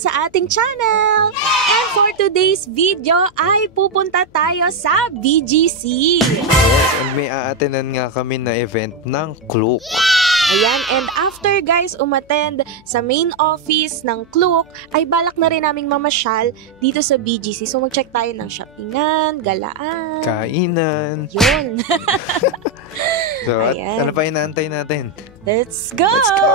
back sa ating channel! And for today's video ay pupunta tayo sa BGC. Yes, and may a-attendan nga kami na event ng Klook. Ayan, and after guys umattend sa main office ng Klook, ay balak na rin naming mamasyal dito sa BGC. So mag-check tayo ng shoppingan, galaan, Kainan. yun. So, Ayan. ano pa inaantay natin? Let's go! Let's go!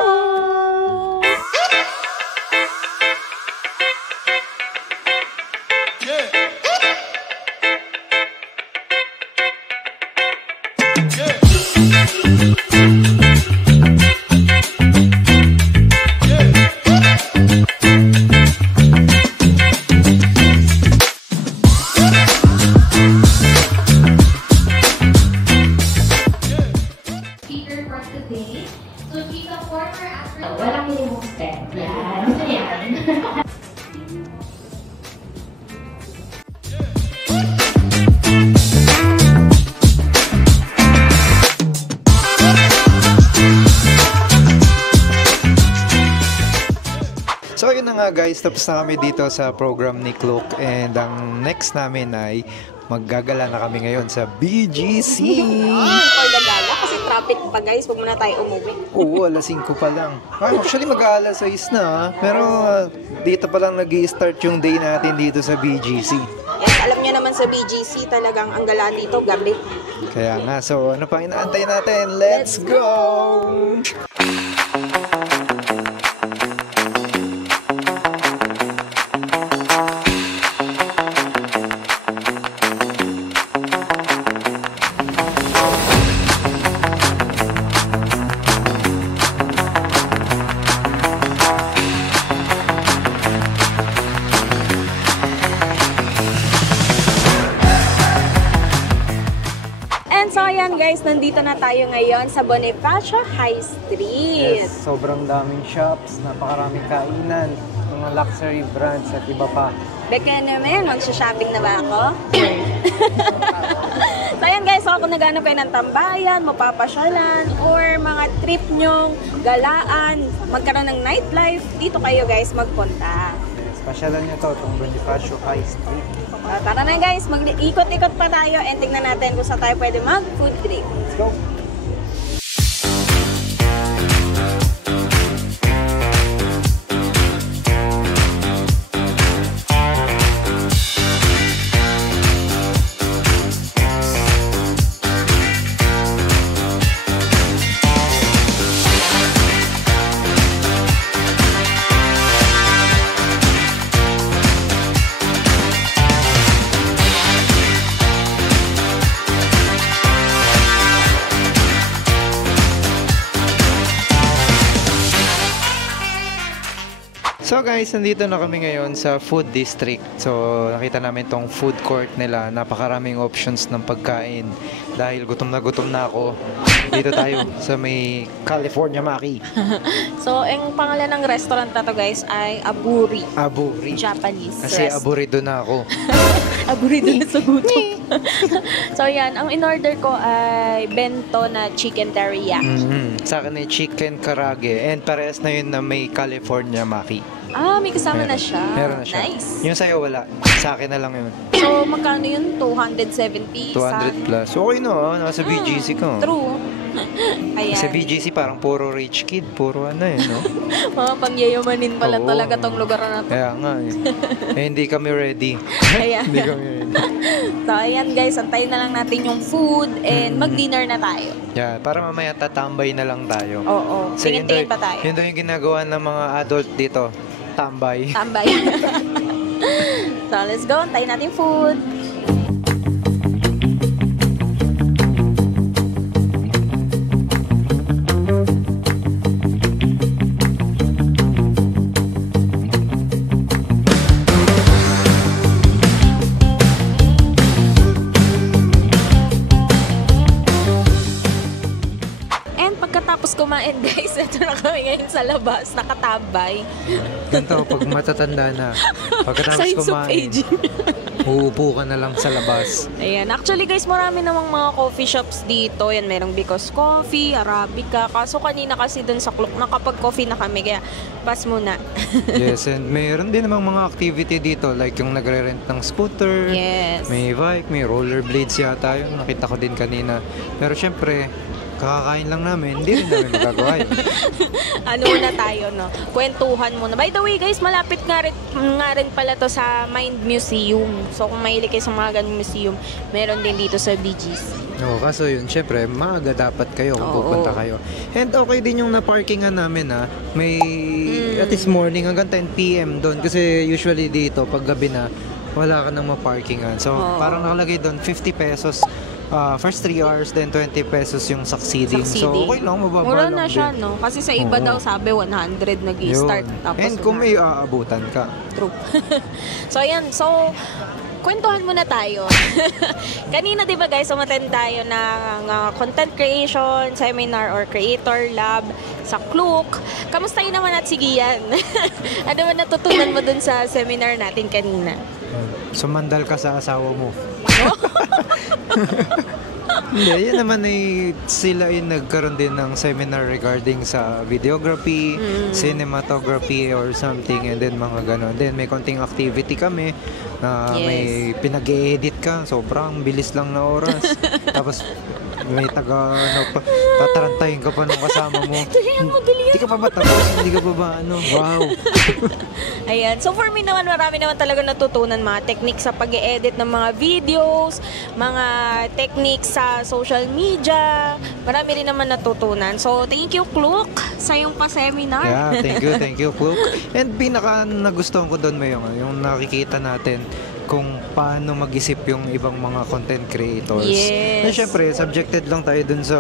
Walang minimum spend. Yan. Gusto yan. So yun na nga guys, tapos na kami dito sa program ni Klook, and ang next namin ay maggagala na kami ngayon sa BGC. For the gala, kasi traffic pa guys, huwag muna tayo umuwi. Oo, alas 5 pa lang. Actually mag-aalas 6 na, pero dito pa lang nag-i-start yung day natin dito sa BGC. Yes, alam niyo naman sa BGC talagang ang gala dito gabi. Kaya nga, so ano pa inaantay natin? Let's go! So ayan guys, nandito na tayo ngayon sa Bonifacio High Street. Yes, sobrang daming shops, napakaraming kainan, mga luxury brands at iba pa. Beka naman, magsha-shopping na ba ako? So ayan guys, so kung naghanap kayo ng tambayan, mapapasyalan, or mga trip nyong galaan, magkaroon ng nightlife, dito kayo guys magpunta. Yes, pasyalan nyo to, itong Bonifacio High Street. Tara na guys, mag-ikot-ikot pa tayo and tingnan natin kung saan tayo pwede mag-food trip. Let's go! So guys, nandito na kami ngayon sa food district. So nakita namin tong food court nila. Napakaraming options ng pagkain. Dahil gutom na ako. Dito tayo sa may California Maki. So, ang pangalan ng restaurant na to guys ay Aburi. Aburi. Japanese Kasi restaurant. aburido na ako. Aburido na sa gutom. So yan, ang in-order ko ay bento na chicken teriyaki. Sa akin ay chicken karage. And parehas na yun na may California Maki. Ah, may kasama na siya. Meron na siya. Nice. Yung sa'yo wala. Sa akin na lang yun. So, magkano yun? 270? 200 plus. Okay no, nasa BGC ka. True. Ayan. Sa BGC parang puro rich kid. Puro ano eh, no? Mga pangyayamanin pala Oo. talaga tong lugar na to. Kaya nga eh. Hindi kami ready. Ayan. Hindi kami ready. So, ayan guys, antayin na lang natin yung food and mag-dinner na tayo. Yeah, para mamaya tatambay na lang tayo. Oo. So, yun Tingin-tingin daw- pa tayo. Yun daw yung ginagawa ng mga adult dito. Tambay. Tambay. So, let's go. Antayin natin yung food. Pagkatapos kumain guys, ito na kami ngayon sa labas, nakatambay. Ganito, pag matatanda na, pagkatapos Signs of kumain, aging. Uupo ka na lang sa labas. Ayan. Actually guys, marami namang mga coffee shops dito. Yan, merong Because Coffee, Arabica. Kaso kanina kasi dun sa Klook, nakapag-coffee na kami. Kaya, pass muna. Yes, and mayroon din namang mga activity dito like yung nagre-rent ng scooter. Yes. May bike, may rollerblades yata yun. Nakita ko din kanina. Pero syempre, kakakain lang namin, hindi rin namin magagawa yun. Ano muna tayo, no? Kwentuhan muna. By the way, guys, malapit nga rin pala to sa Mind Museum. So, kung mahilig kayo sa mga ganung museum, meron din dito sa BGC. Oo, kaso yun, syempre, maaga dapat kayo kung pupunta kayo. And okay din yung na-parkingan namin, ha. May, at least morning hanggang 10 p.m. doon. Kasi usually dito, pag gabi na, wala ka nang ma-parkingan. So, parang nakalagay doon, 50 pesos. First 3 hours, then 20 pesos yung succeeding. So, okay lang, mababa Mura lang na siya, din. no? Kasi sa iba daw, sabi 100 nag-i-start. Tapos And kung may aabutan ka. True. So, ayan. So, kwentuhan muna tayo. Kanina, di ba guys, umattend tayo ng content creation seminar or creator lab sa Klook. Kamusta yun naman at si Gian? Ano man natutunan mo dun sa seminar natin kanina? Sumandal ka sa asawa mo. Hindi, yun naman sila ay nagkaroon din ng seminar regarding sa videography, cinematography or something, and then mga ganon. Then may konting activity kami na may pinag-e-edit ka, sobrang bilis lang na oras. Tapos may tatarantahin ka pa ng kasama mo. Hindi ka pa ba tapos? Hindi ka pa ba Wow. Ayan. So for me naman, marami naman talaga natutunan mga techniques sa pag-e-edit ng mga videos, mga techniques sa social media. Marami rin naman natutunan. So thank you, Klook, sa iyong pa-seminar. Yeah, thank you, Klook. And pinaka nagustuhan ko doon yung nakikita natin kung paano mag-isip yung ibang mga content creators. Yes. Na syempre, subjected lang tayo dun sa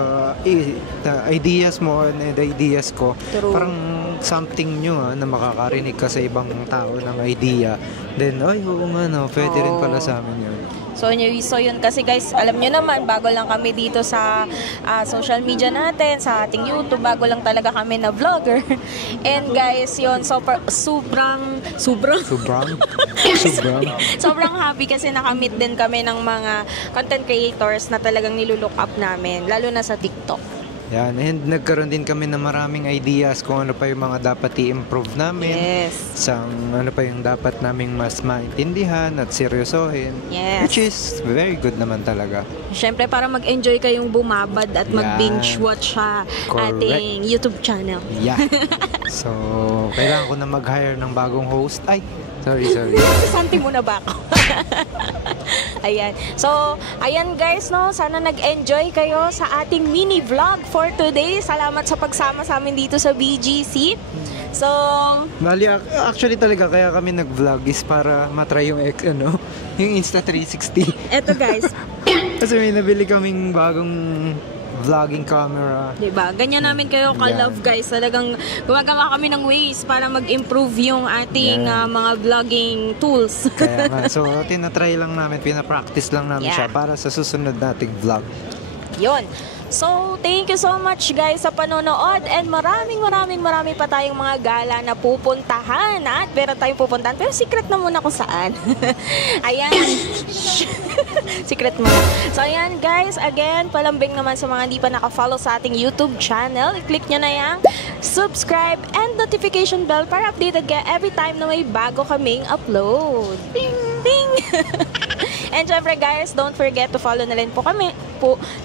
ideas mo and ideas ko. True. Parang something nyo na makakarinig ka sa ibang tao ng idea. Then, ay, oo nga, pwede rin pala sa amin yun. So yun kasi guys, alam nyo naman, bago lang kami dito sa social media natin, sa ating YouTube, bago lang talaga kami na vlogger. And guys, yun, sobrang happy kasi nakamit din kami ng mga content creators na talagang nilulook up namin, lalo na sa TikTok. Yan, and nagkaroon din kami ng maraming ideas kung ano pa yung mga dapat i-improve namin. Yes. Ano pa yung dapat naming mas maintindihan at seryosohin. Yes. Which is very good naman talaga. Siyempre, para mag-enjoy kayong bumabad at mag-binge watch sa ating YouTube channel. Yeah. So, kailangan ko na mag-hire ng bagong host. Ay, sorry. Santi muna ba ako? Ayan. So, ayan guys, no? Sana nag-enjoy kayo sa ating mini vlog for today. Salamat sa pagsama sa amin dito sa BGC. So, Bali, actually talaga kaya kami nag-vlog is para matry yung yung Insta360. eto guys, Kasi may nabili kaming bagong vlogging camera. diba? Ganyan namin kayo ka-love guys. Talagang gumagawa kami ng ways para mag-improve yung ating mga vlogging tools. Kaya nga. So, tinatry lang namin, pinapractice lang namin siya para sa susunod nating vlog. Yon. So, thank you so much guys sa panonood and marami pa tayong mga gala na pupuntahan at meron tayong pupuntahan pero secret na muna kung saan. Ayan. Secret muna. So, ayan guys, again, palambing naman sa mga hindi pa naka-follow sa ating YouTube channel. I-click nyo na yung subscribe and notification bell para updated kayo every time na may bago kaming upload. Ding! Ding! And syempre guys, don't forget to follow na rin po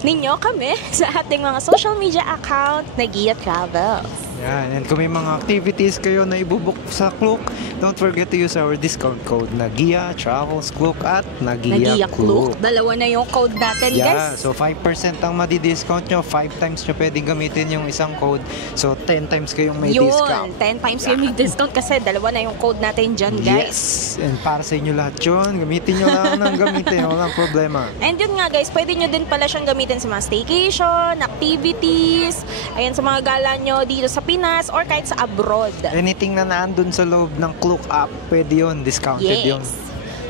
ninyo kami sa ating mga social media account na Gia Travels. Yan, and kung may mga activities kayo na ibubuk sa Klook, don't forget to use our discount code na Gia Travels Klook at Nagia Klook. Dalawa na yung code natin guys. So 5% ang madi-discount nyo, 5 times nyo pwedeng gamitin yung isang code. So 10 times kayong may discount. 10 times kayo may discount kasi dalawa na yung code natin dyan guys. Yes, and para sa inyo lahat yun, gamitin nyo lang ng gamitin, walang problema. And yun nga guys, pwede nyo din pala siyang gamitin sa mga staycation, activities, ayan sa mga gala nyo dito sa Pinas or kahit sa abroad. Anything na naandun sa loob ng Klook app, pwede yun, discounted yun.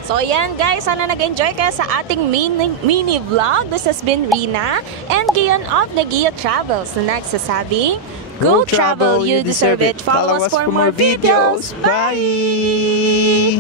So ayan guys, sana nag-enjoy kayo sa ating mini vlog. This has been Rina and Gian of Nagia Travels na nagsasabing, Go travel, you deserve it. Follow us for more videos. Bye!